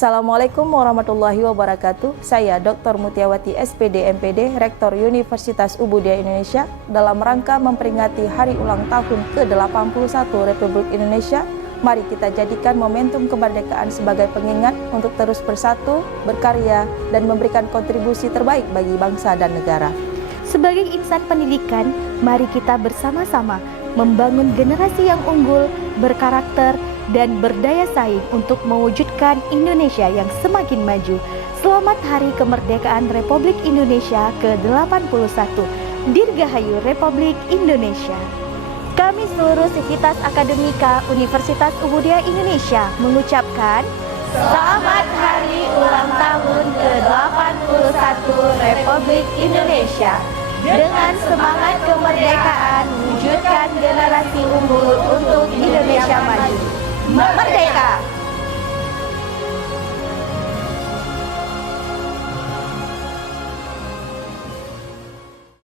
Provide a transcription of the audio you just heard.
Assalamualaikum warahmatullahi wabarakatuh. Saya Dr. Mutiawati SPD MPD, Rektor Universitas Ubudiyah Indonesia, dalam rangka memperingati Hari Ulang Tahun ke-81 Republik Indonesia. Mari kita jadikan momentum kemerdekaan sebagai pengingat untuk terus bersatu, berkarya, dan memberikan kontribusi terbaik bagi bangsa dan negara. Sebagai insan pendidikan, mari kita bersama-sama membangun generasi yang unggul, berkarakter, dan berdaya saing untuk mewujudkan Indonesia yang semakin maju. Selamat Hari Kemerdekaan Republik Indonesia ke-81. Dirgahayu Republik Indonesia. Kami seluruh Sivitas Akademika Universitas Ubudiyah Indonesia mengucapkan Selamat Hari Ulang Tahun ke-81 Republik Indonesia. Dengan semangat kemerdekaan, wujudkan generasi unggul untuk Indonesia maju. Merdeka!